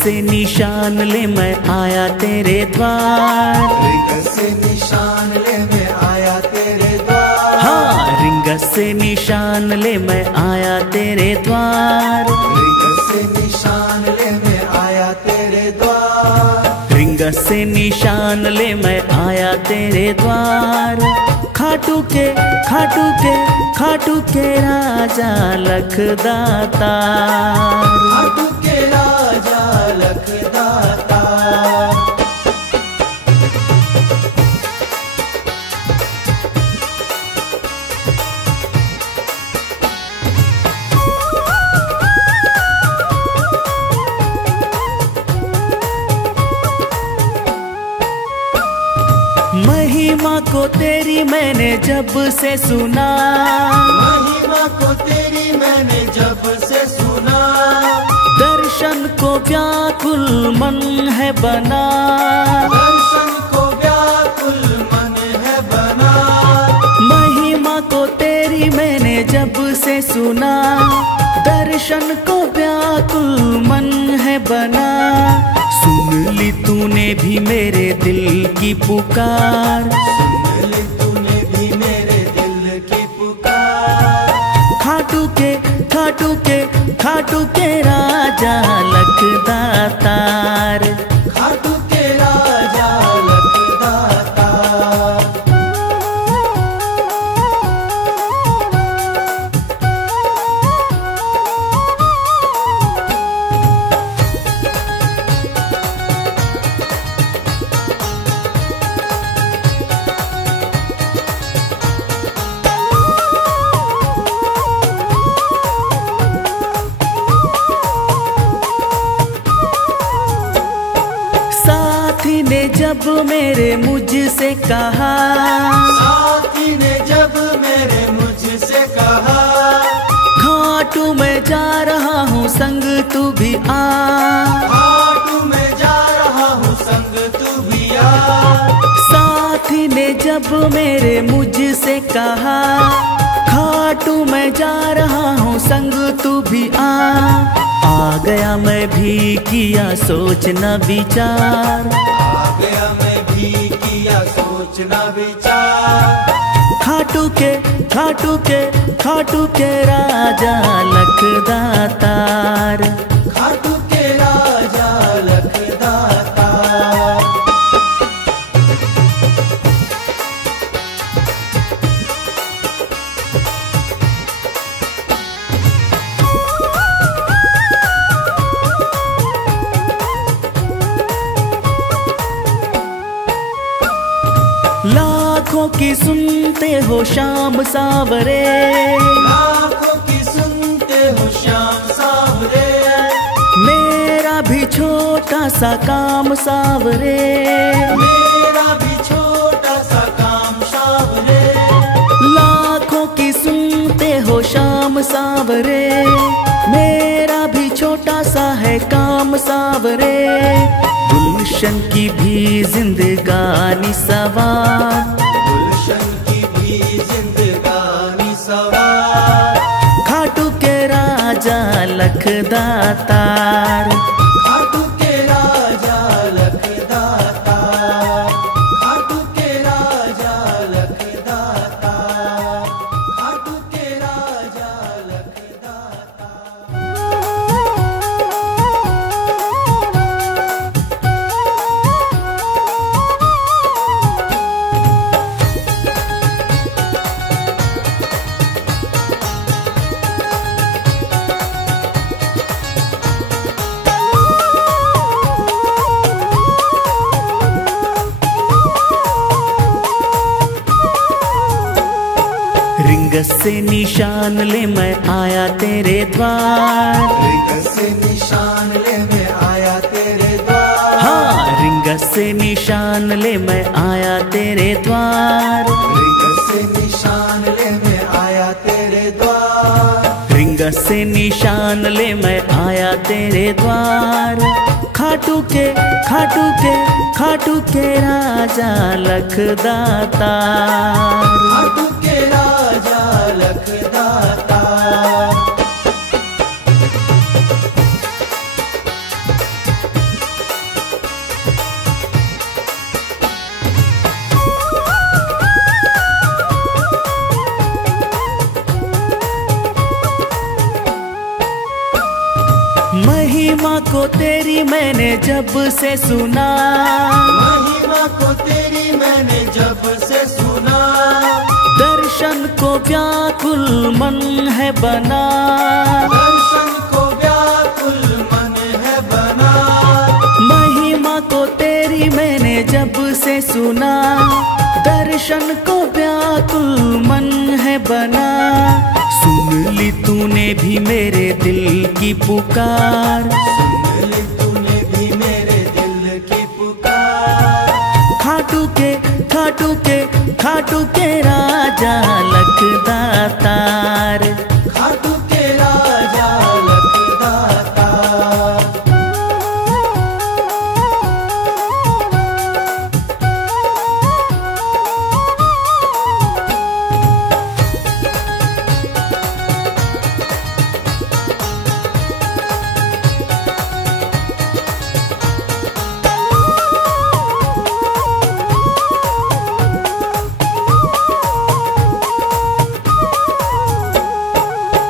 से निशान ले मैं आया तेरे द्वार, रिंग से निशान ले मैं आया तेरे द्वार। हाँ रिंग से निशान ले मैं आया तेरे द्वार, रिंग से निशान ले मैं आया तेरे द्वार। रिंग से निशान ले मैं आया तेरे द्वार। खाटू के खाटू के खाटू के राजा लखदाता, खाटू के राजा लखदाता। महिमा को तेरी मैंने जब से सुना, महिमा को तेरी मैंने जब से सुना। दर्शन को व्याकुल मन है बना, दर्शन को व्याकुल मन है बना। महिमा को तेरी मैंने जब से सुना, दर्शन को व्याकुल मन है बना। सुन ली तूने भी मेरे दिल की पुकार, सुन ली तूने भी मेरे दिल की पुकार। खाटू के खाटू के खाटू के राजा लखदातार, खाटू के राजा लखदाता। साथी ने जब मेरे मुझसे कहा, साथी ने जब मेरे मुझसे कहा। खाटू मैं जा रहा हूँ संग तू भी आ, खाटू मैं जा रहा हूँ संग तू भी आ। साथी ने जब मेरे मुझसे कहा, खाटू मैं जा रहा हूँ संग तू भी आ गया मैं भी किया सोचना विचार, आ गया मैं भी किया सोचना विचार। खाटू के खाटू के खाटू के राजा लखदातार, खाटू के राजा लखदाता। लाखों की सुनते हो शाम सावरे, लाखों की सुनते हो श्याम सावरे। मेरा भी छोटा सा काम सावरे, मेरा भी छोटा सा काम सावरे। लाखों की सुनते हो शाम सावरे, मेरा भी छोटा सा है काम सावरे। गुलशन की भी जिंदगानी सवार, गुलशन की भी जिंदगानी सवार। खाटू के राजा लखदातार, खाटू के राजा लखदाता। खाटू के राजा लखदाता। खाटू के राजा लखदाता। रिंग से निशान ले मैं आया तेरे द्वार, रिंग से निशान ले मैं आया तेरे द्वार। हाँ रिंग से निशान ले मैं आया तेरे द्वार, रिंग से निशान ले मैं आया तेरे द्वार। रिंग से निशान ले मैं आया तेरे द्वार। खाटू के खाटू के खाटू के राजा लखदाता, खाटू के राजा लखदाता। को तेरी मैंने जब से सुना, महिमा को तेरी मैंने जब से सुना, दर्शन को व्याकुल मन है बना, दर्शन को व्याकुल मन है बना। महिमा को तेरी मैंने जब से सुना, दर्शन को व्याकुल मन है बना। सुन ली तूने भी मेरे दिल की पुकार, सुन ली तूने भी मेरे दिल की पुकार। खाटू के खाटू के खाटू के राजा लखदातार, खाटू के राजा लखदाता।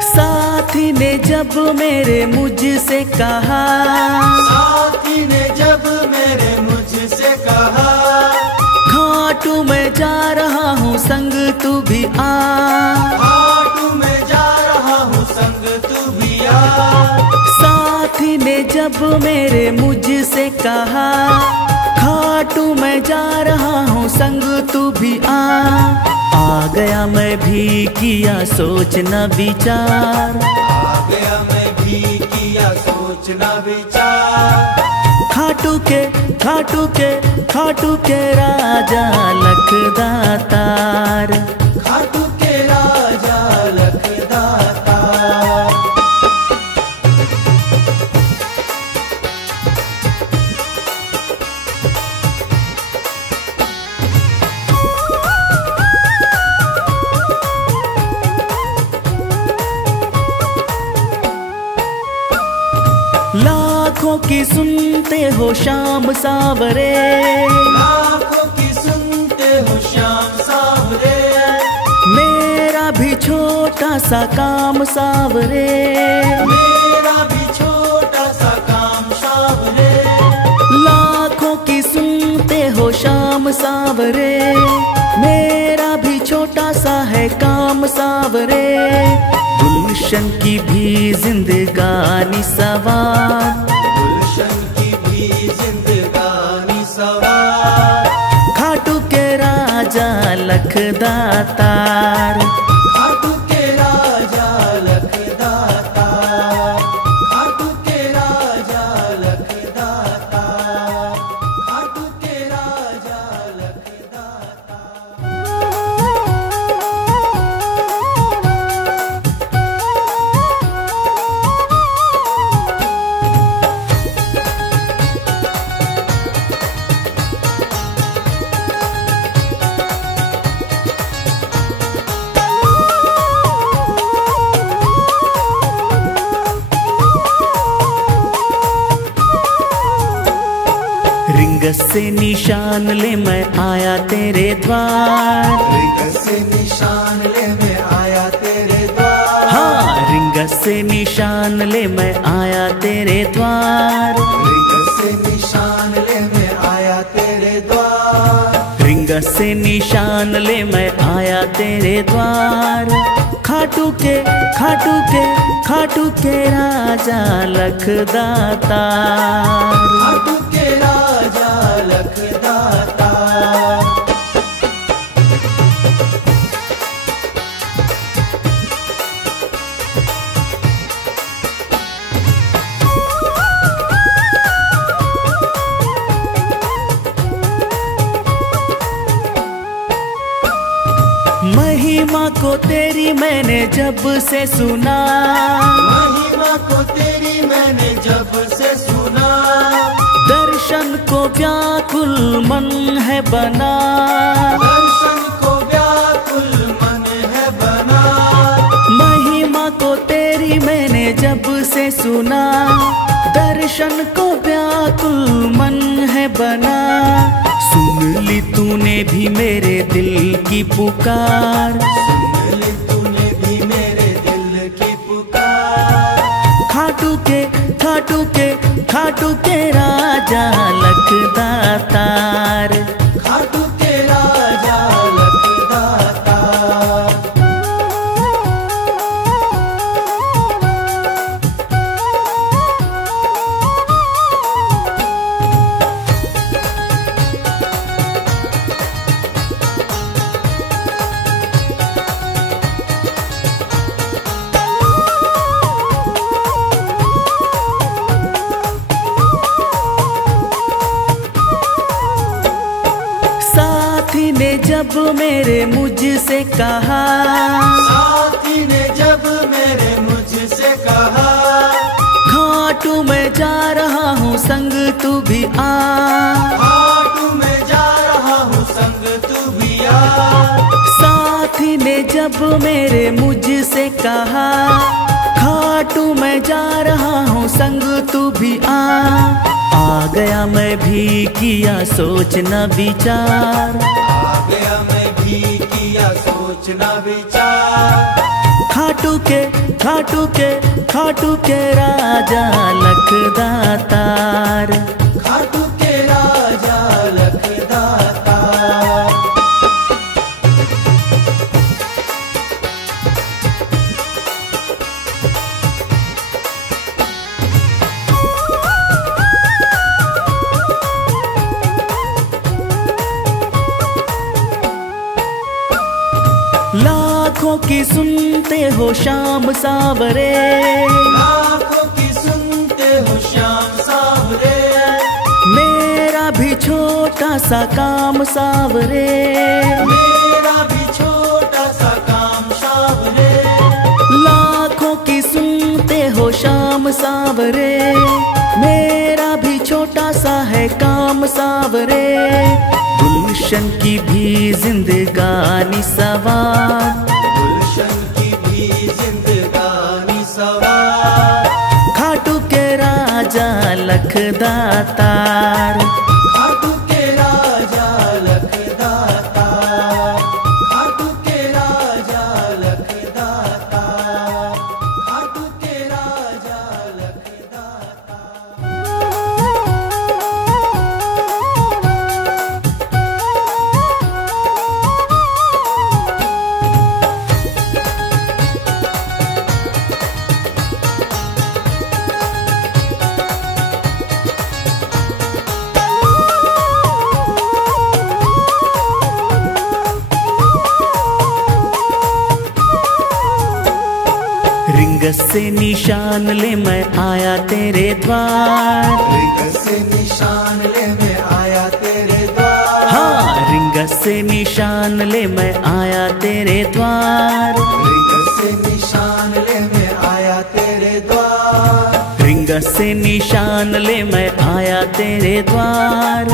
साथी ने जब मेरे मुझसे कहा, साथी ने जब मेरे मुझसे कहा, खाटू मैं जा रहा हूँ संग तू भी आ, खाटू मैं जा रहा हूँ संग तू भी आ। साथी ने जब मेरे मुझसे कहा, खाटू मैं जा रहा हूँ संग तू भी आ गया मैं भी किया सोचना विचार, आ गया मैं भी किया सोचना विचार। खाटू के खाटू के खाटू के राजा लखदातार, खाटू के राजा लखदाता। लाखों की सुनते हो शाम सावरे, लाखों की सुनते हो श्याम सावरे, मेरा भी छोटा सा काम सावरे, मेरा भी छोटा सा काम सावरे। लाखों की सुनते हो शाम सावरे, मेरा भी छोटा सा है काम सावरे। गुलशन की भी जिंदगानी सवार, गुलशन की भी जिंदगानी सवार। खाटू के राजा लखदातार, खाटू के राजा लखदाता, खाटू के राजा लखदाता, खाटू के राजा लखदाता। रिंग से निशान ले मैं आया तेरे द्वार, रिंग से निशान ले मैं आया तेरे द्वार, हाँ रिंग से निशान ले मैं आया तेरे द्वार, रिंग से निशान ले मैं आया तेरे द्वार, रिंग से निशान ले मैं आया तेरे द्वार। खाटू के खाटू के खाटू के राजा लखदातार, खाटू के राजा लखदाता। महिमा को तेरी मैंने जब से सुना, महिमा को तेरी मैंने जब से सुना, दर्शन को व्याकुल मन है बना, दर्शन को व्याकुल मन है बना। महिमा को तेरी मैंने जब से सुना, दर्शन को व्याकुल मन है बना। सुन ली तूने भी मेरे दिल की पुकार, सुन ली तूने भी मेरे दिल की पुकार। खाटू के खाटू के खाटू के राजा लखदातार। खाटू के राजा लखदातार। साथी ने जब मेरे मुझसे कहा, साथी ने जब मेरे मुझसे कहा, खाटू मैं जा रहा हूँ संग तू भी आ। खाटू मैं जा रहा हूँ संग तू भी आ। साथी ने जब मेरे मुझसे कहा, खाटू मैं जा रहा हूँ संग तू भी आ गया मैं भी किया सोचना विचार। आ गया मैं भी किया सोचना विचार। खाटू के खाटू के खाटू के राजा लखदातार। खाटू के राजा लखदातार। लाखों की सुनते हो शाम सावरे, लाखों की सुनते हो श्याम सावरे। मेरा भी छोटा सा काम सावरे। मेरा भी छोटा सा काम सावरे। लाखों की सुनते हो शाम सावरे, मेरा भी छोटा सा है काम सावरे। गुलशन की भी जिंदगानी सवार, गुलशन की भी जिंदगानी सवार। खाटू के राजा लखदातार। खाटू के राजा लखदातार। खाटू के राजा लखदातार। खाटू के राजा लखदातार। रिंग से निशान ले मैं आया तेरे द्वार। रिंग से निशान ले मैं आया तेरे द्वार। हाँ, रिंग से निशान ले मैं आया तेरे द्वार। रिंग से निशान ले मैं आया तेरे द्वार। रिंग से निशान ले मैं आया तेरे द्वार।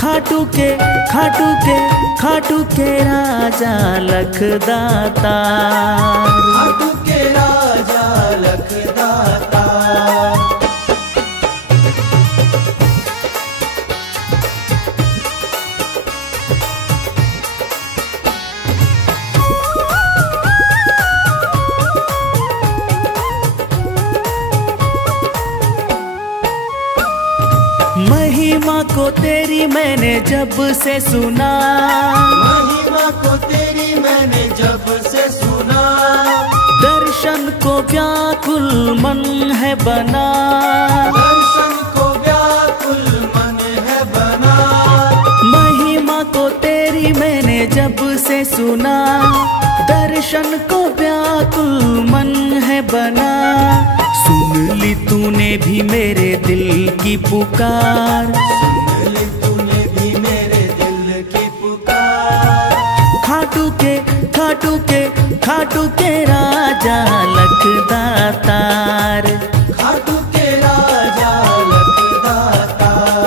खाटू के खाटू के खाटू के राजा लखदातार। खाटू के राजा लखदातार। महिमा को तेरी मैंने जब से सुना, महिमा को तेरी मैंने जब से सुना। दर्शन को व्याकुल मन है बना। दर्शन को व्याकुल मन है बना। महिमा को तेरी मैंने जब से सुना, दर्शन को व्याकुल मन है बना। सुन ली तूने भी मेरे दिल की पुकार। सुन ली तूने भी मेरे दिल की पुकार। खाटू के खाटू के खाटू के राजा लखदातार। खाटू के राजा लखदातार।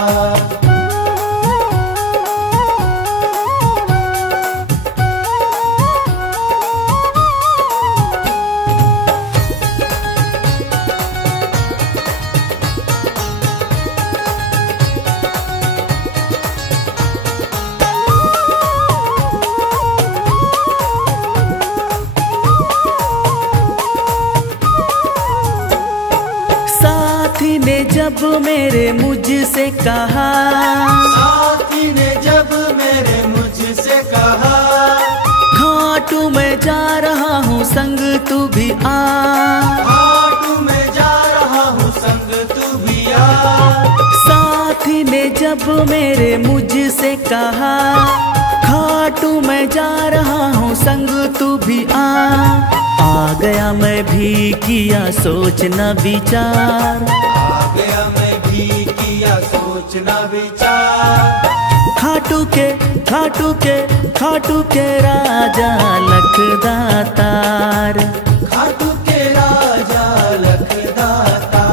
जब मेरे मुझसे कहा, साथी ने जब मेरे मुझसे कहा, खाटू मैं जा रहा हूँ संग तू भी आ, खाटू मैं जा रहा हूँ संग तू भी आ। साथी ने जब मेरे मुझसे कहा, खाटू मैं जा रहा हूँ संग तू भी आ गया मैं भी किया सोचना विचार, आ गया मैं भी किया सोचना विचार। खाटू के खाटू के खाटू के राजा लखदातार, खाटू के राजा लखदाता।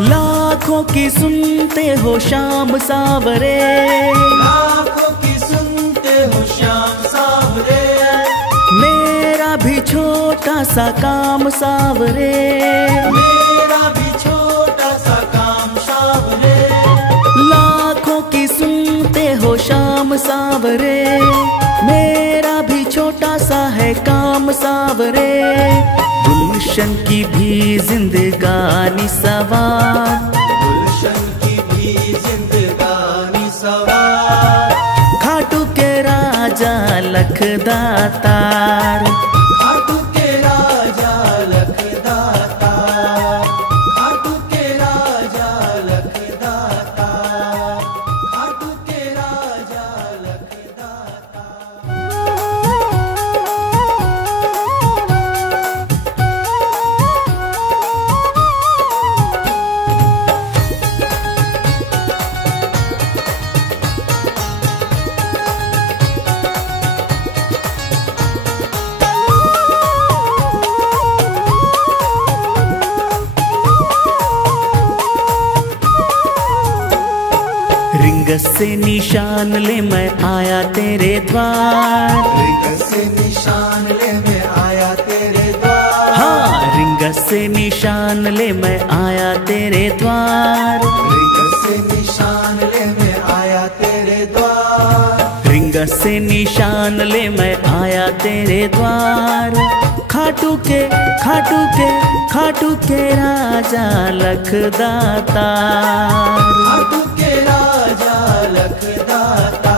लाखों की सुनते हो शाम सावरे, लाखों की सुनते हो श्याम सावरे, मेरा भी छोटा सा काम सावरे, मेरा भी छोटा सा काम सावरे। लाखों की सुनते हो शाम सावरे, मेरा भी छोटा सा है काम सावरे। गुलशन की भी जिंदगानी सवार, गुलशन की भी जिंदगानी सवार। खाटू के राजा लखदातार, खाटू के राजा लखदाता, खाटू के राजा लखदाता, खाटू के राजा लखदाता। रिंग से निशान ले मैं आया तेरे द्वार, रिंग से निशान ले मैं आया तेरे द्वार, हाँ रिंग से निशान ले मैं आया तेरे द्वार, रिंग से निशान ले मैं आया तेरे द्वार, रिंग से निशान ले मैं आया तेरे द्वार। खाटू के खाटू के खाटू के राजा लखदातार, खाटू के राजा लखदाता।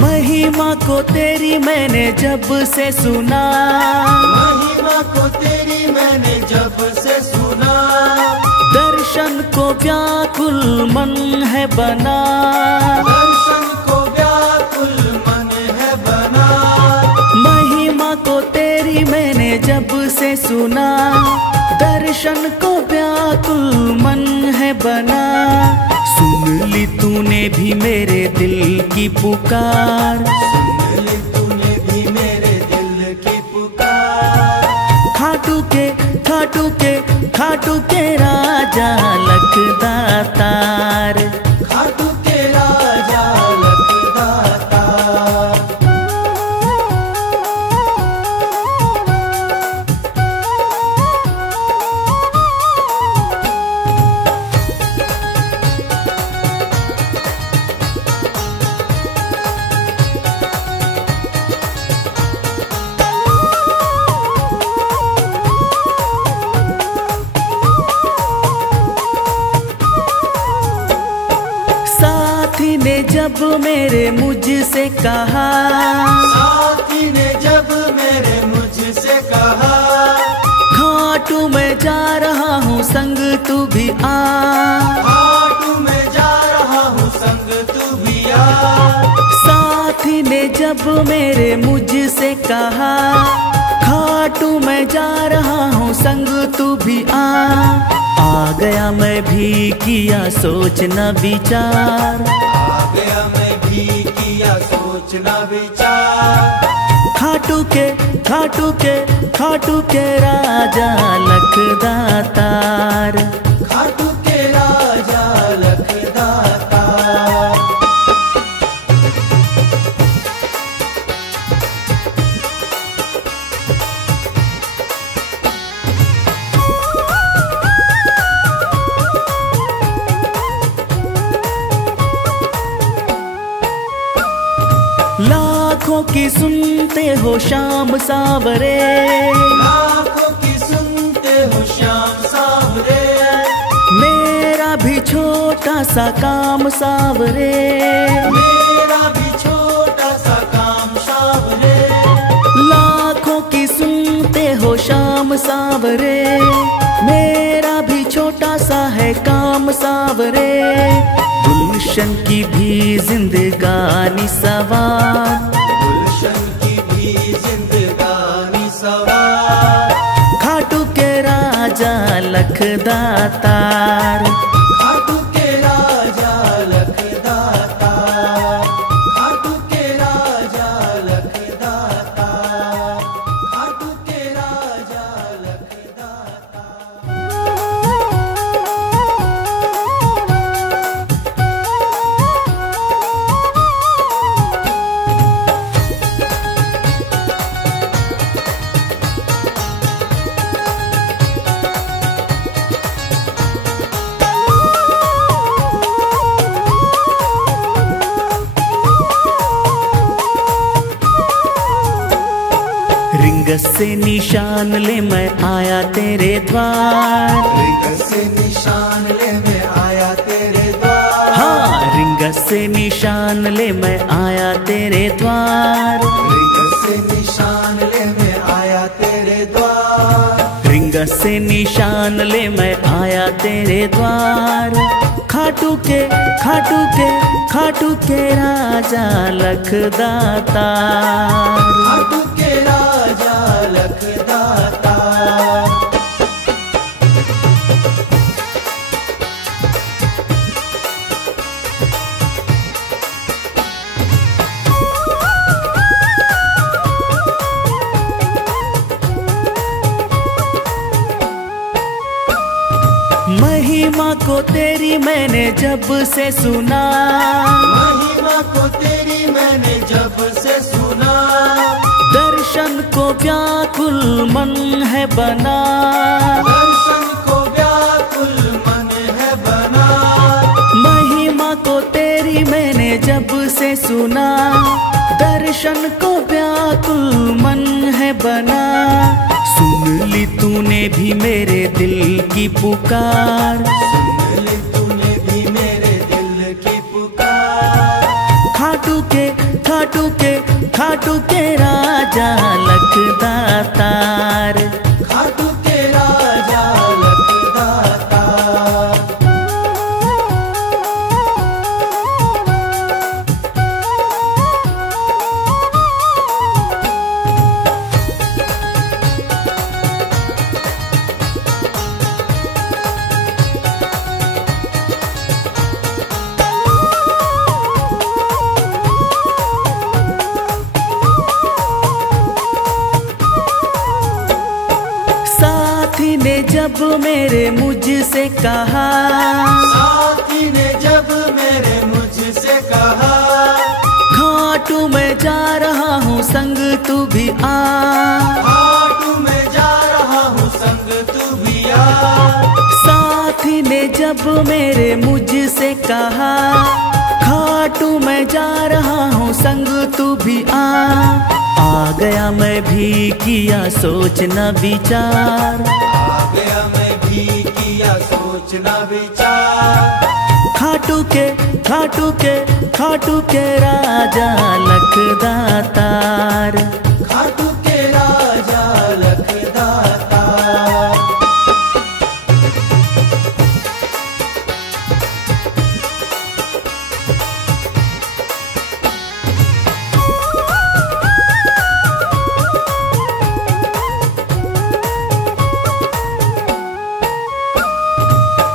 महिमा को तेरी मैंने जब से सुना, महिमा को तेरी मैंने जब से सुना, दर्शन को व्याकुल मन है बना, दर्शन को व्याकुल मन है बना। महिमा को तेरी मैंने जब से सुना, दर्शन को व्याकुल मन है बना। सुन ली तूने भी मेरे दिल की पुकार, सुन ली तूने भी मेरे दिल की पुकार। खाटू के खाटू के खाटू के राजा लखदातार, खाटू के राजा लखदाता। साथी ने जब मेरे मुझसे कहा, साथी ने जब मेरे मुझसे कहा, खाटू मैं जा रहा हूँ संग तू भी आ, खाटू मैं जा रहा हूँ संग तू भी आ। साथी ने जब मेरे मुझसे कहा, खाटू मैं जा रहा हूँ संग तू भी आ गया मैं भी किया सोचना विचार, आ गया मैं भी किया सोचना विचार। खाटू के खाटू के खाटू के राजा लखदातार, खाटू के राजा लखदातार। लाखों की सुनते हो शाम सावरे, लाखों की सुनते हो श्याम सावरे। मेरा भी छोटा सा काम सावरे, मेरा भी छोटा सा काम सावरे। लाखों की सुनते हो शाम सावरे, मेरा भी छोटा सा है काम सावरे। गुलशन की भी जिंदगानी सवार, गुलशन की भी जिंदगानी सवार। खाटू के राजा लखदातार, खाटू के राजा लखदातार। खाटू के राजा लखदातार। खाटू के राजा लखदातार। रिंग से निशान ले मैं आया तेरे द्वार, रिंग से निशान ले मैं आया तेरे द्वार। हाँ रिंग से निशान ले मैं आया तेरे द्वार, रिंग से निशान ले मैं आया तेरे द्वार। रिंग से निशान ले मैं आया तेरे द्वार। खाटू के खाटू के खाटू के राजा लखदातार, खाटू के राजा लखदातार। महिमा को तेरी मैंने जब से सुना, महिमा को तेरी मैंने जब से सुना। दर्शन को व्याकुल मन है बना, दर्शन को व्याकुल मन है बना। महिमा को तेरी मैंने जब से सुना, दर्शन को व्याकुल मन है बना। सुन ली तूने भी मेरे दिल की पुकार, सुन ली तूने भी मेरे दिल की पुकार। खाटू के खाटू के खाटू के राजा लखदातार, खाटू के राजा लखदातार। साथी ने जब मेरे मुझसे कहा, साथी ने जब मेरे मुझसे कहा। खाटू मैं जा रहा हूँ संग तू भी आ, खाटू मैं जा रहा हूँ संग तू भी आ। साथी ने जब मेरे मुझसे कहा, खाटू मैं जा रहा हूँ संग तू भी आ गया मैं भी किया सोचना विचार, आ गया मैं भी किया सोचना विचार। खाटू के खाटू के खाटू के राजा लखदातार, खाटू के राजा लखदातार।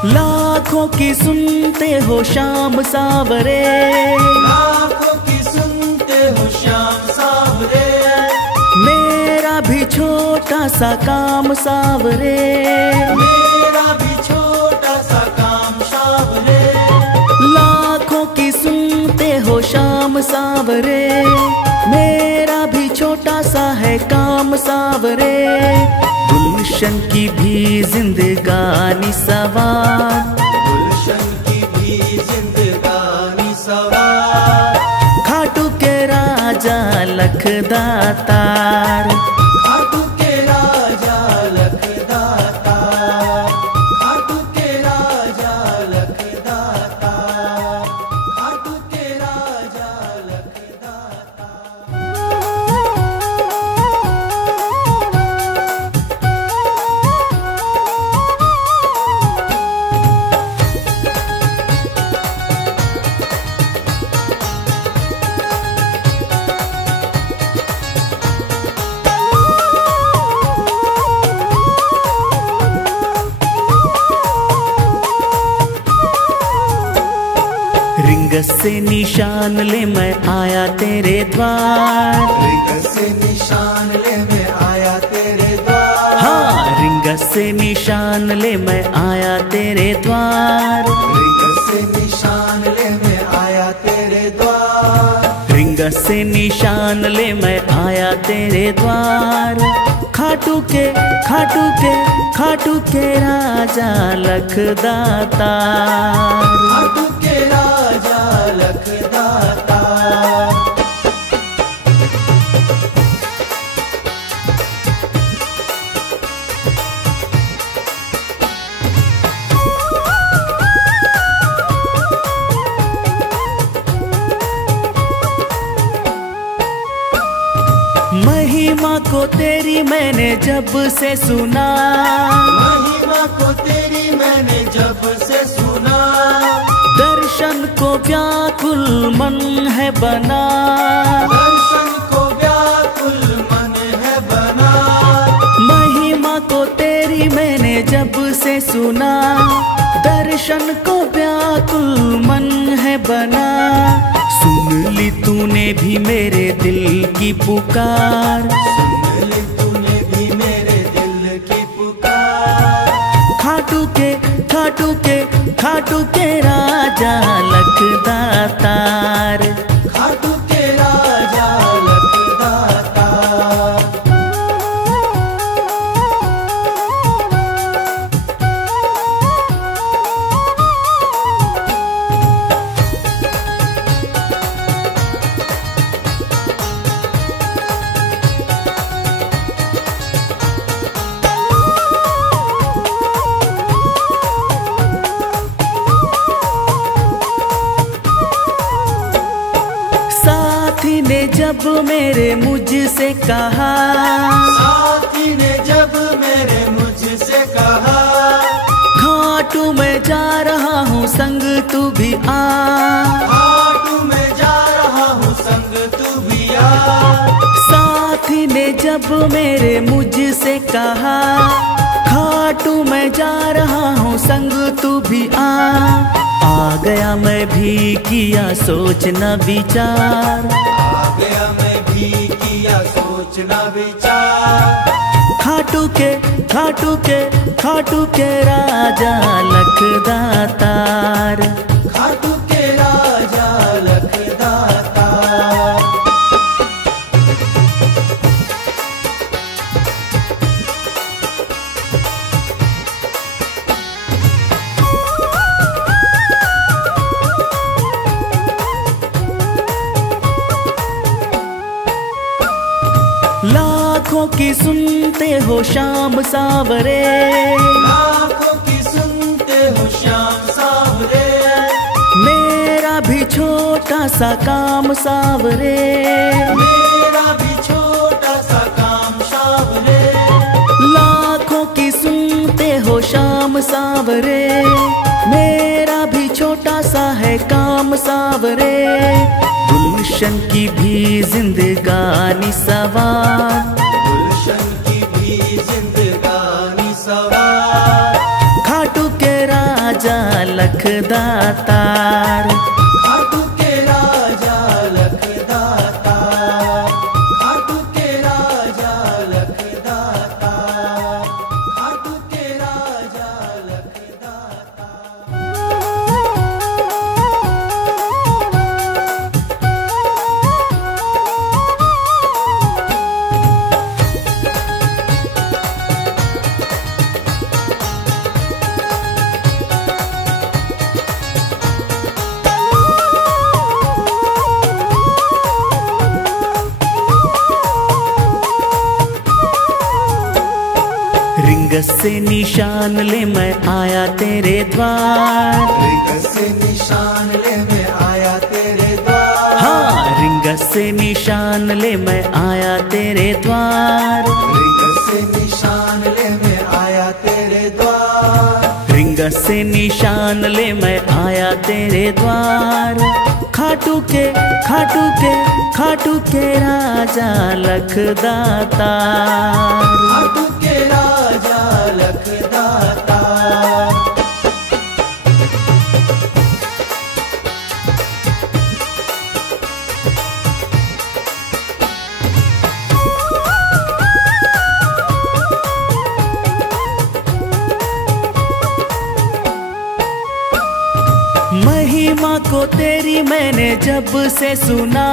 लाखों की सुनते हो शाम सावरे, लाखों की सुनते हो श्याम सावरे। मेरा भी छोटा सा काम सावरे, मेरा भी छोटा सा काम सावरे, लाखों की सुनते हो शाम सावरे, मेरा भी छोटा सा है काम सावरे, गुलशन की भी जिंदगानी सवार, गुलशन की भी जिंदगानी सवार, खाटू के राजा लखदातार, खाटू के राजा लखदातार, खाटू के राजा लखदातार, खाटू के राजा लखदातार। रिंग से निशान ले मैं आया तेरे द्वार, रिंग से निशान ले मैं आया तेरे द्वार, हाँ रिंग से निशान ले मैं आया तेरे द्वार, रिंग से निशान ले मैं आया तेरे द्वार, रिंग से निशान ले मैं आया तेरे द्वार, खाटू के खाटू के खाटू के राजा लखदातार, खाटू के राजा लखदातार। महिमा को तेरी मैंने जब से सुना, महिमा को तेरी मैंने जब से सुना, दर्शन को व्याकुल मन है बना, दर्शन को व्याकुल मन है बना, महिमा को तेरी मैंने जब से सुना, दर्शन को व्याकुल मन है बना, सुन ली तूने भी मेरे दिल की पुकार, सुन ली तूने भी मेरे दिल की पुकार, खाटू के खाटू के खाटू के राजा लखदातार, खाटू के राजा लखदातार। साथी ने जब मेरे मुझसे कहा, साथी ने जब मेरे मुझसे कहा, खाटू मैं जा रहा हूँ संग तू भी आ, खाटू मैं जा रहा हूँ संग तू भी आ, साथी ने जब मेरे मुझसे कहा, खाटू मैं जा रहा हूँ संग तू भी आ गया मैं भी किया सोचना विचार, आ गया मैं भी किया सोचना विचार, खाटू के खाटू के खाटू के राजा लखदातार, खाटू के राजा लखदातार। लाखों की सुनते हो शाम सावरे, लाखों की सुनते हो श्याम सावरे, मेरा भी छोटा सा काम सावरे, मेरा भी छोटा सा काम सावरे, लाखों की सुनते हो शाम सावरे, मेरा भी छोटा सा है काम सावरे, गुलशन की भी जिंदगानी सवार, गुलशन की भी जिंदगानी सवार, खाटू के राजा लखदातार, खाटू के राजा लखदातार, खाटू के राजा लखदातार। से निशान ले मैं आया तेरे द्वार। रिंग से निशान ले मैं आया तेरे द्वार। हाँ, रिंग से निशान ले मैं आया तेरे द्वार। रिंग से निशान ले मैं आया तेरे द्वार। रिंग से निशान ले मैं आया तेरे द्वार। खाटू के खाटू के खाटू के राजा लखदातार। खाटू के राजा लखदातार। महिमा को तेरी मैंने जब से सुना।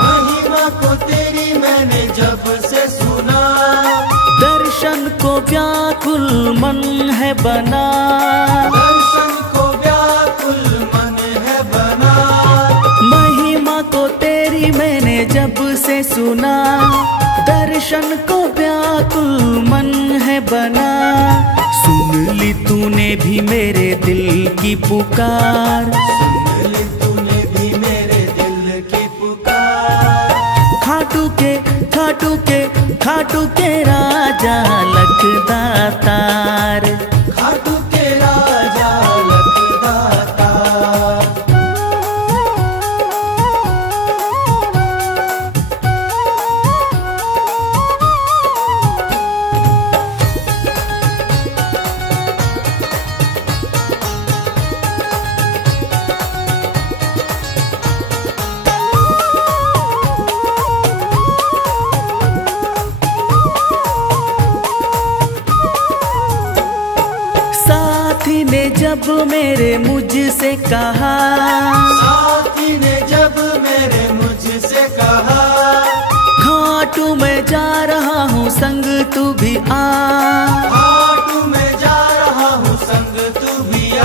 महिमा को तेरी मैंने जब से सुना। दर्शन को व्याकुल मन है बना। दर्शन को व्याकुल मन है बना। महिमा को तेरी मैंने जब से सुना। दर्शन को व्याकुल मन है बना। सुन ली तूने भी मेरे दिल की पुकार। सुन ली तूने भी मेरे दिल की पुकार। खाटू के खाटू के खाटू के राजा लखदातार। खाटू के राजा लखदातार। साथी ने जब मेरे मुझसे कहा। साथी ने जब मेरे मुझसे कहा। खाटू मैं जा रहा हूँ संग तू भी आ। खाटू मैं जा रहा हूँ संग तू भी आ।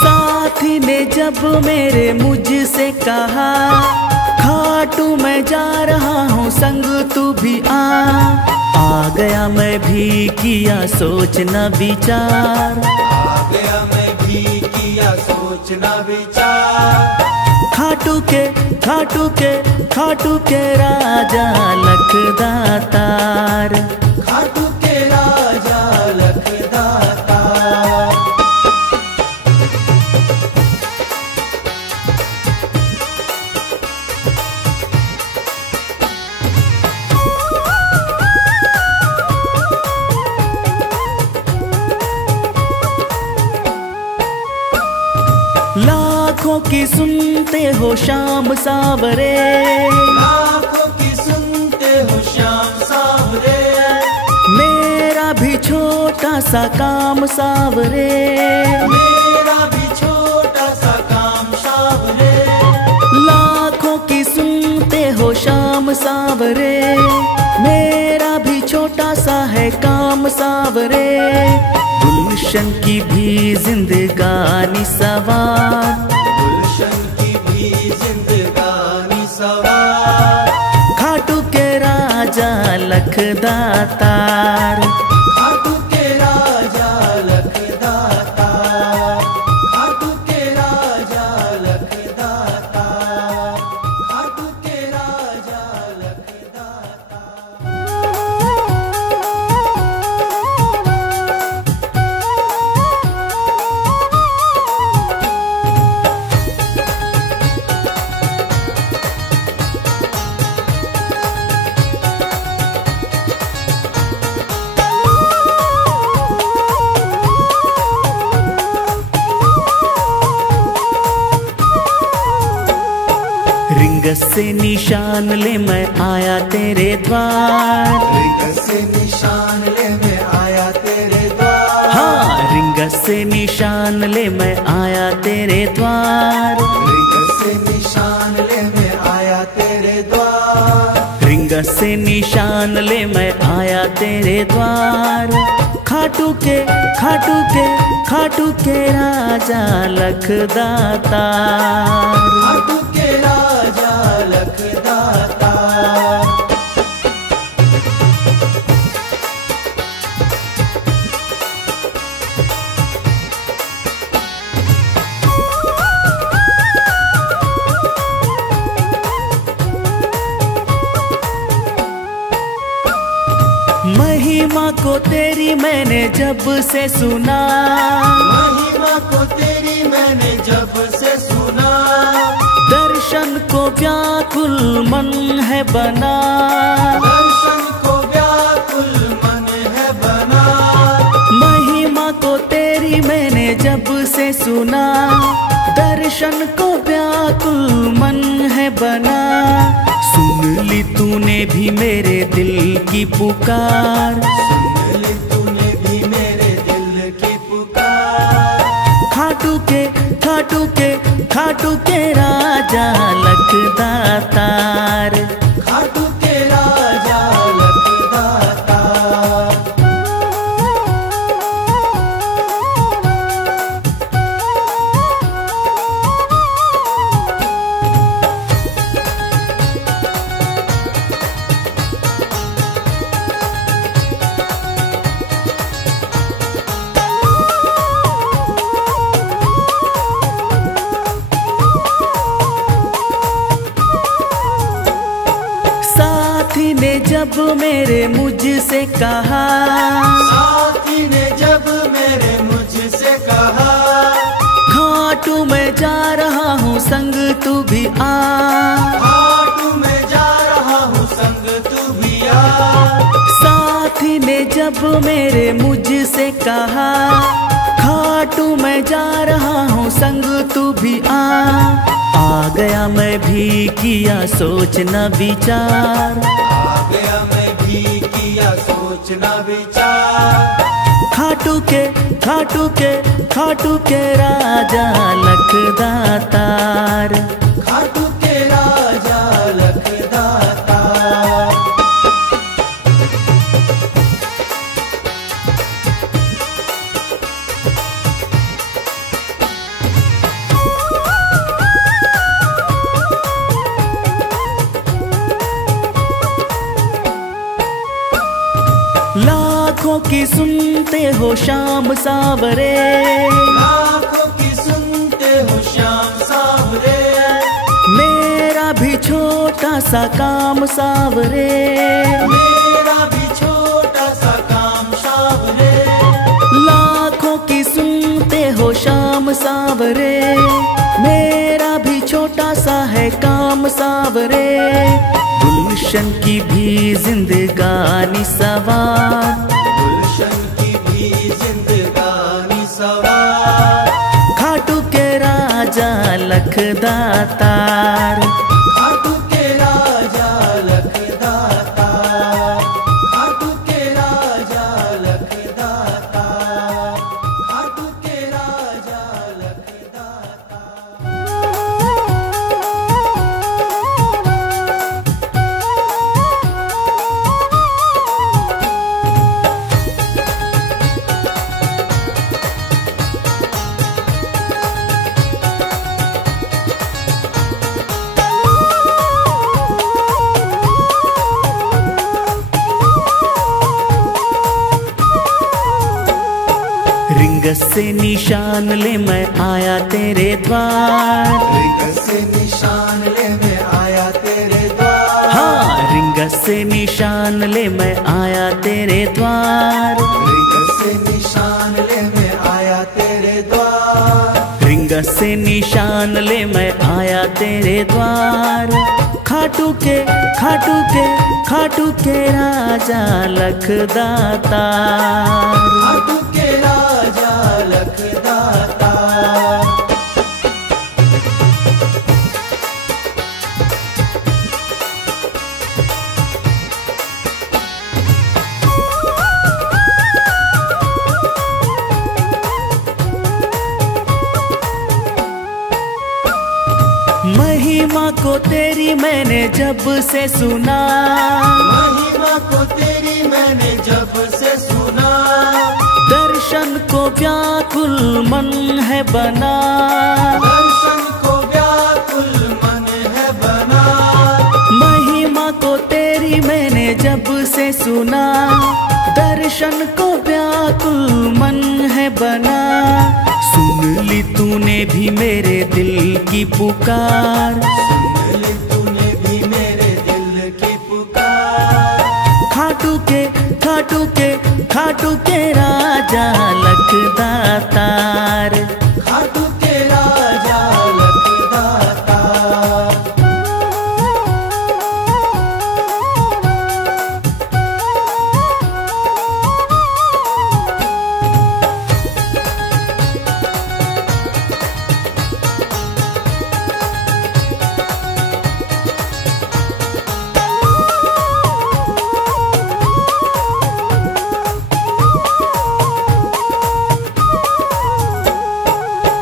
साथी ने जब मेरे मुझसे कहा। खाटू मैं जा रहा हूँ संग तू भी आ। आ गया मैं भी किया सोचना विचार। आ गया मैं भी किया सोचना विचार। खाटू के खाटू के खाटू के राजा लखदातार। खाटू के राजा लखदातार। लाखों की सुनते हो शाम सावरे। लाखों की सुनते हो श्याम सावरे। मेरा भी छोटा सा काम सावरे। मेरा भी छोटा सा काम सावरे। लाखों की सुनते हो शाम सावरे। मेरा भी छोटा सा है काम सावरे। गुलशन की भी जिंदगानी सवार। गुलशन की भी जिंदगानी सवार। खाटू के राजा लखदातार। खाटू के राजा लखदातार। खाटू के राजा लखदातार। खाटू के राजा रिंग से निशान ले मैं आया तेरे द्वार। रिंग से निशान ले मैं आया तेरे द्वार। हाँ, रिंग से निशान ले मैं आया तेरे द्वार। रिंग से निशान ले मैं आया तेरे द्वार। रिंग से निशान ले मैं आया तेरे द्वार। खाटू के खाटू के खाटू के राजा लखदातार। खाटू के राजा लखदातार। को तेरी मैंने जब से सुना, महिमा को तेरी मैंने जब से सुना, दर्शन को व्याकुल मन है बना, दर्शन को व्याकुल मन है बना। महिमा को तेरी मैंने जब से सुना, दर्शन को व्याकुल मन है बना। सुन ली तूने भी मेरे दिल की पुकार, सुन ली तूने भी मेरे दिल की पुकार। खाटू के खाटू के खाटू के राजा लखदातार, खाटू के राजा लखदातार। साथी ने जब मेरे मुझसे कहा, साथी ने जब मेरे मुझसे कहा, खाटू मैं जा रहा हूँ संग तू भी आ, खाटू मैं जा रहा हूँ संग तू भी आ। साथी ने जब मेरे मुझसे कहा, खाटू मैं जा रहा हूँ संग तू भी आ गया मैं भी किया सोचना विचार, आ गया मैं भी किया सोचना विचार। खाटू के खाटू के खाटू के राजा लखदातार, खाटू के राजा लखदातार। लाखों की सुनते हो शाम सावरे, लाखों की सुनते हो श्याम सावरे, मेरा भी छोटा सा काम सावरे, मेरा भी छोटा सा काम सावरे। लाखों की सुनते हो शाम सावरे, मेरा भी छोटा सा है काम सावरे। गुलशन की भी जिंदगानी सवार, गुलशन की भी जिंदगानी सवार। खाटू के राजा लखदातार, खाटू के राजा लखदातार, खाटू के राजा लखदातार, खाटू के राजा लखदातार। रिंग से निशान ले मैं आया तेरे द्वार, रिंग से निशान ले मैं आया तेरे द्वार, हाँ रिंग से निशान ले मैं आया तेरे द्वार, रिंग से निशान ले मैं आया तेरे द्वार, रिंग से निशान ले मैं आया तेरे द्वार। खाटू के खाटू के खाटू के राजा लखदातार, खाटू के राजा लखदातार। महिमा को तेरी मैंने जब से सुना, महिमा को तेरी मैंने जब से सुना, दर्शन को व्याकुल मन है बना, दर्शन को व्याकुल मन है बना। महिमा को तेरी मैंने जब से सुना, दर्शन को व्याकुल मन है बना। सुन ली तूने भी मेरे दिल की पुकार, सुन ली तूने भी मेरे दिल की पुकार। खाटू के खाटू के खाटू के राजा लखदातार। खाटू के राजा लखदातार।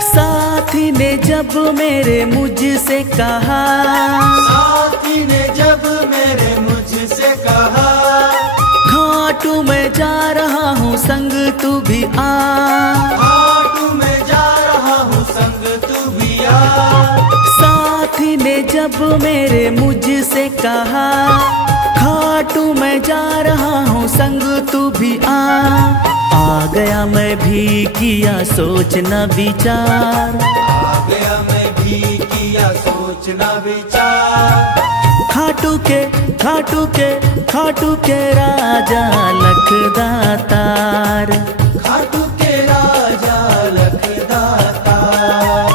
साथी ने जब मेरे मुझसे कहा, साथी ने जब मेरे मुझसे कहा, खाटू मैं जा रहा हूँ संग तू भी आ। खाटू मैं जा रहा हूँ संग तू भी आ। साथी ने जब मेरे मुझसे कहा, खाटू मैं जा रहा हूँ संग तू भी आ गया मैं भी किया सोचना विचार। आ गया मैं भी किया सोचना विचार। खाटू के खाटू के खाटू के राजा लखदातार। खाटू के राजा लखदातार।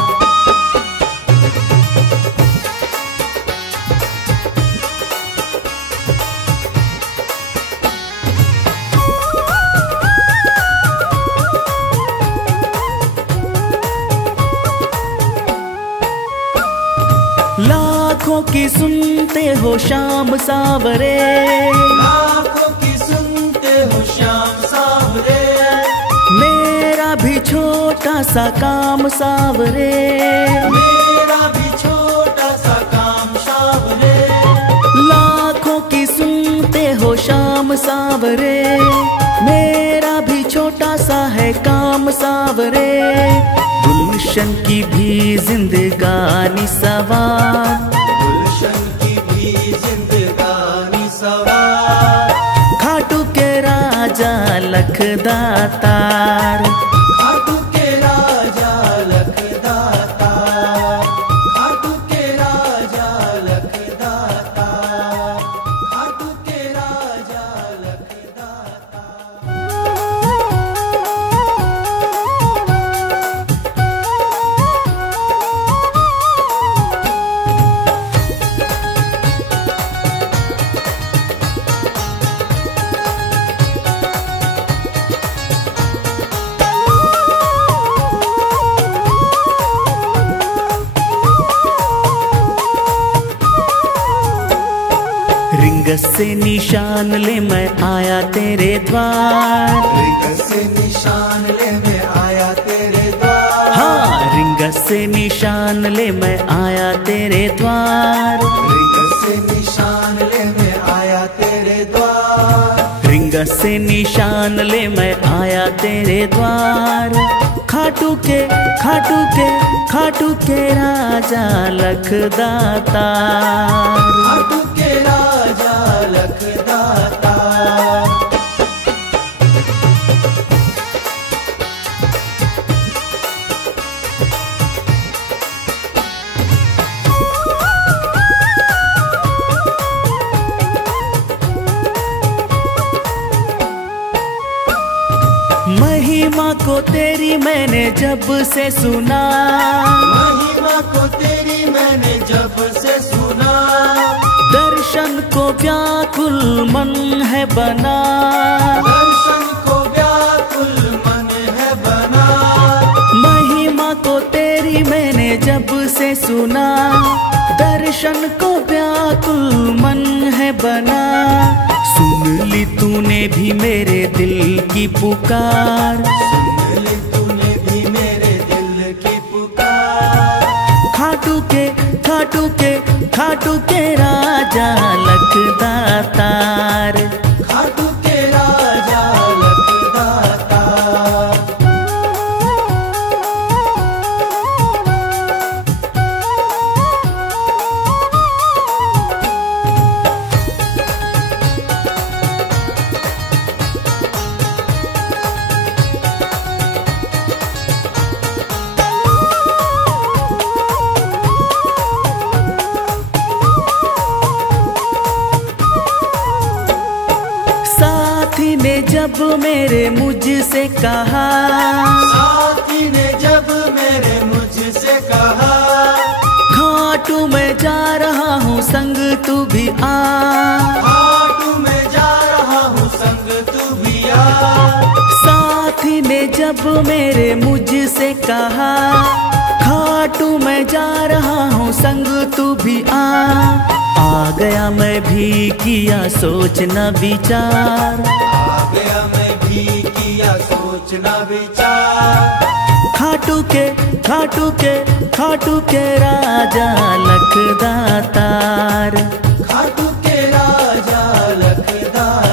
लाखों की सुनते हो शाम सावरे, लाखों की सुनते हो श्याम सावरे। मेरा भी छोटा सा काम सावरे। मेरा भी छोटा सा काम सावरे। लाखों की सुनते हो शाम सावरे, मेरा भी छोटा सा है काम सावरे। गुलशन की भी जिंदगानी सवार, गुलशन की भी जिंदगानी सवार। खाटू के राजा लखदातार। खाटू के राजा लखदातार। खाटू के राजा लखदातार। खाटू के राजा लखदातार। रिंग से निशान ले मैं आया तेरे द्वार। रिंग से निशान ले मैं आया तेरे द्वार। हाँ, रिंग से निशान ले मैं आया तेरे द्वार। रिंग से निशान ले मैं आया तेरे द्वार। रिंग से निशान ले मैं आया तेरे द्वार। खाटू के खाटू के खाटू के राजा लखदातार। खाटू के राजा लखदातार। महिमा को तेरी मैंने जब से सुना, महिमा को तेरी मैंने जब से सुना। दर्शन को व्याकुल मन है बना। दर्शन को व्याकुल मन है बना। महिमा को तेरी मैंने जब से सुना, दर्शन को व्याकुल मन है बना। सुन ली तूने भी मेरे दिल की पुकार। सुन ली तूने भी मेरे दिल की पुकार। खाटू के खाटू के खाटू के राजा लखदातार। खाटू के राजा लखदातार। जब मेरे मुझसे कहा, साथी ने जब मेरे मुझसे कहा, खाटू मैं जा रहा हूँ संग तू भी आ, खाटू मैं जा रहा हूँ संग तू भी आ। साथी ने जब मेरे मुझसे कहा, खाटू मैं जा रहा हूँ संग तू भी आ गया मैं भी किया सोचना विचार, आ गया मैं भी किया सोचना विचार। खाटू के राजा लखदातार, खाटू के राजा लखदातार।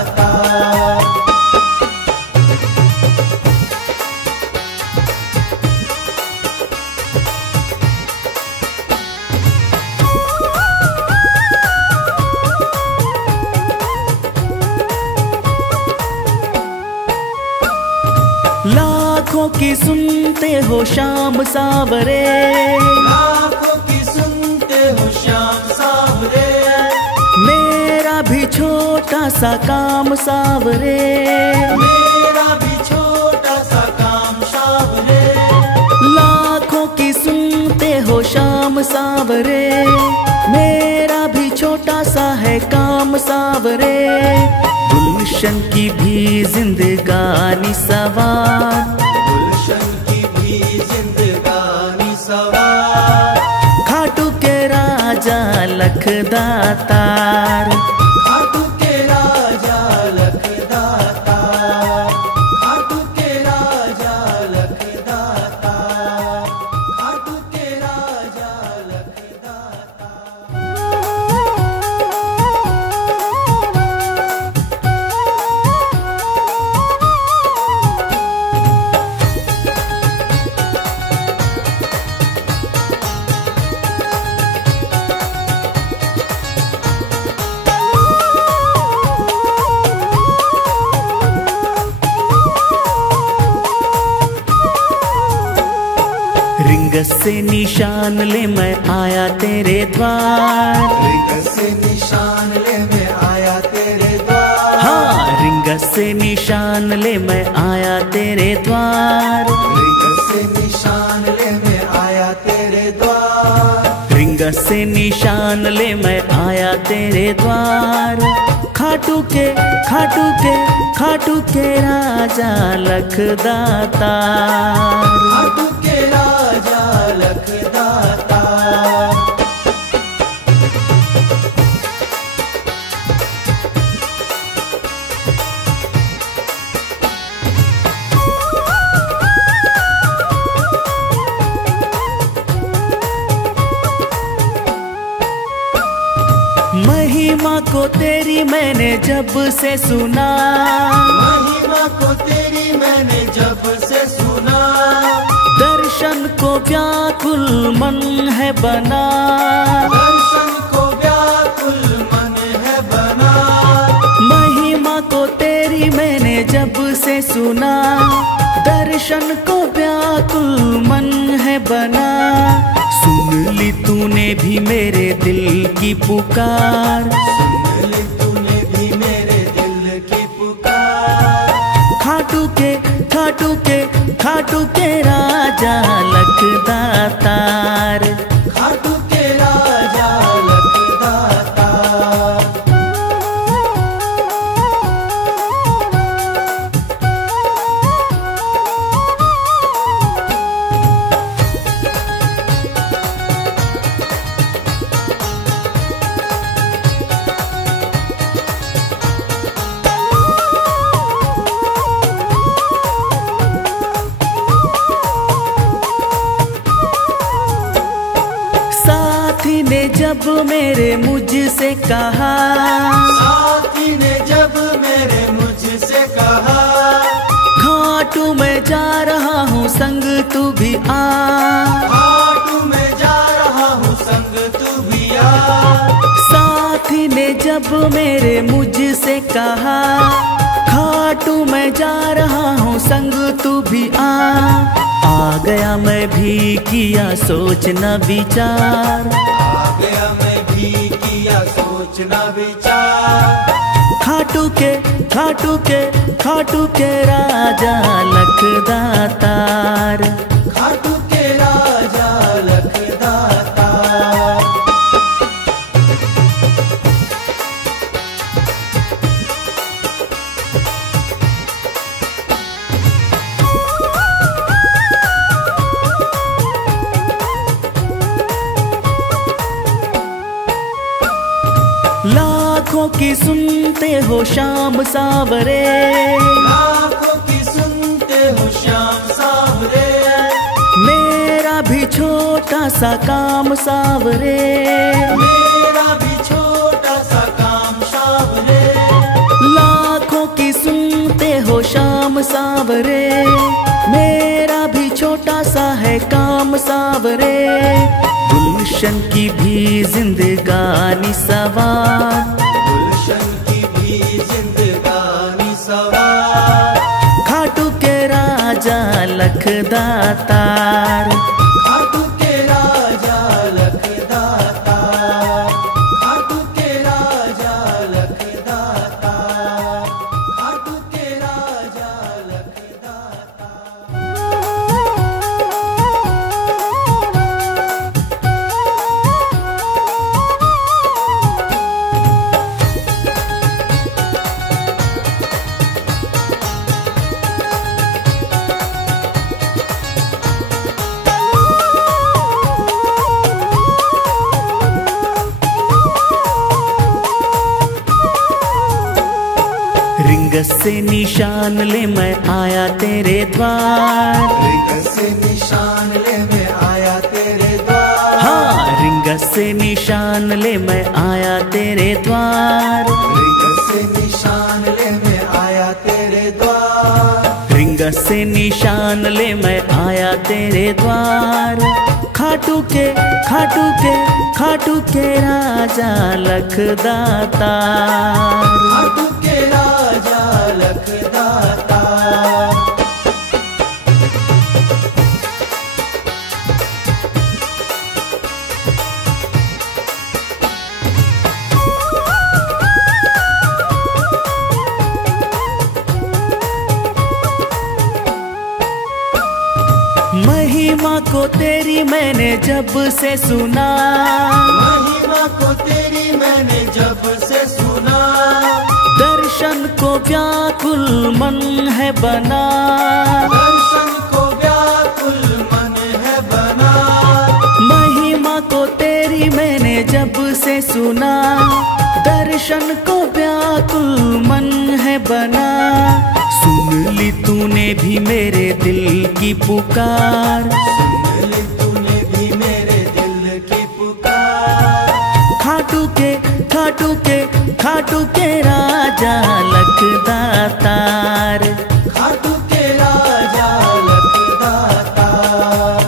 लाखों की सुनते हो शाम सावरे, लाखों की सुनते हो श्याम सावरे, मेरा भी छोटा सा काम सावरे, मेरा भी छोटा सा काम सावरे। लाखों की सुनते हो शाम सावरे, मेरा भी छोटा सा है काम सावरे। गुलशन की भी जिंदगानी सवार, गुलशन की भी जिंदगानी सवार। खाटू के राजा लखदातार, खाटू के राजा लखदातार, खाटू के राजा लखदातार, खाटू के राजा लखदातार। रिंग से निशान ले मैं आया तेरे द्वार, रिंग से निशान ले मैं आया तेरे द्वार, हाँ रिंग से निशान ले मैं आया तेरे द्वार, रिंग से निशान ले मैं आया तेरे द्वार, रिंग से निशान ले मैं आया तेरे द्वार। खाटू के राजा लखदातार, खाटू के राजा लखदातार। महिमा को तेरी मैंने जब से सुना, महिमा को तेरी मैंने जब से सुना, दर्शन को व्याकुल मन है बना, दर्शन को व्याकुल मन है बना। महिमा को तेरी मैंने जब से सुना, दर्शन को व्याकुल मन है बना। सुन ली तूने भी मेरे दिल की पुकार, सुन ली तूने भी मेरे दिल की पुकार। खाटू के राजा लखदातार, खाटू के राजा लखदातार। साथी ने जब मेरे मुझसे कहा, साथी ने जब मेरे मुझसे कहा, खाटू मैं जा रहा हूँ संग तू भी आ, खाटू मैं जा रहा हूँ संग तू भी आ। साथी ने जब मेरे मुझसे कहा, खाटू मैं जा रहा हूँ संग तू भी आ गया मैं भी किया सोचना विचार, आ गया मैं भी किया सोचना विचार। खाटू के राजा लखदातार। खाटू के राजा लखदातार। लाखों की सुनते हो श्याम सावरे, लाखों की सुनते हो श्याम सावरे। मेरा भी छोटा सा काम सावरे, मेरा भी छोटा सा काम सावरे। लाखों की सुनते हो श्याम सावरे, मेरा भी छोटा सा है काम सावरे। गुलशन की भी जिंदगानी सवार, गुलशन की भी जिंदगानी सवार। खाटू के राजा लखदातार। खाटू के राजा लखदातार। खाटू के राजा लखदातार। खाटू के राजा लखदातार। रिंग से निशान ले मैं आया तेरे द्वार। रिंग से निशान ले मैं आया तेरे द्वार। हाँ, रिंग से निशान ले मैं आया तेरे द्वार। रिंग से निशान ले मैं आया तेरे द्वार। रिंग से निशान ले मैं आया तेरे द्वार। खाटू के राजा लखदातार। खाटू के राजा लखदातार। महिमा को तेरी मैंने जब से सुना, महिमा को तेरी मैंने जब से सुना। दर्शन को व्याकुल मन है बना, दर्शन को व्याकुल मन है बना। महिमा को तेरी मैंने जब से सुना, दर्शन को व्याकुल मन है बना। सुन ली तूने भी मेरे दिल की पुकार, सुन ली तूने भी मेरे दिल की पुकार। खाटू के राजा लखदातार। खाटू के राजा लखदातार।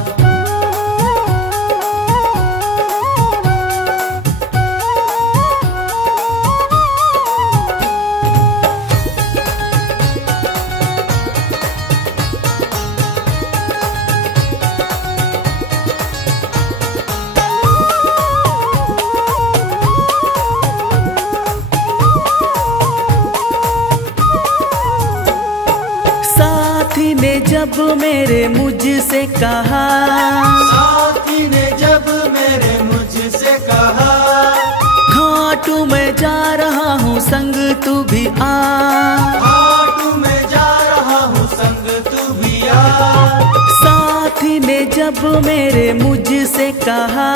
साथी ने जब मेरे मुझसे कहा, साथी ने जब मेरे मुझसे कहा। खाटू मैं जा रहा हूँ संग तू भी आ। खाटू मैं जा रहा हूँ संग तू भी आ। साथी ने जब मेरे मुझसे कहा,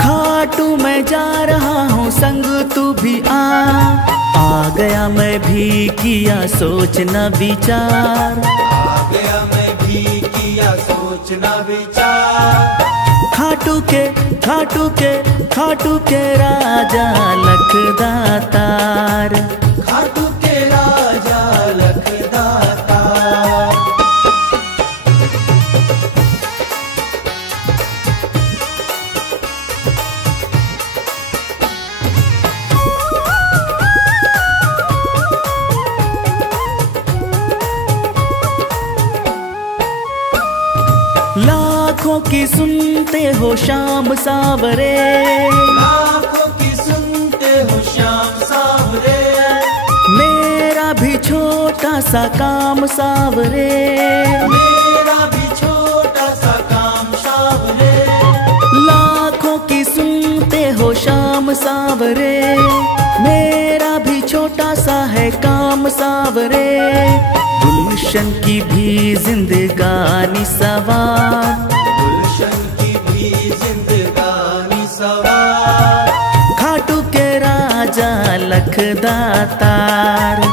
खाटू मैं जा रहा हूँ संग तू भी आ। आ गया मैं भी किया सोचना विचार, आ गया मैं भी किया सोचना विचार। खाटू के राजा लखदातार। खाटू के राजा लखदातार। लाखों की सुनते हो श्याम सावरे, लाखों की सुनते हो श्याम सावरे। भी छोटा सा काम सावरे, मेरा भी छोटा सा काम सावरे, लाखों की सुनते हो शाम सावरे, मेरा भी छोटा सा है काम सावरे। गुलशन की भी जिंदगानी सवार, गुलशन की भी जिंदगानी सवार, खाटू के राजा लखदातार।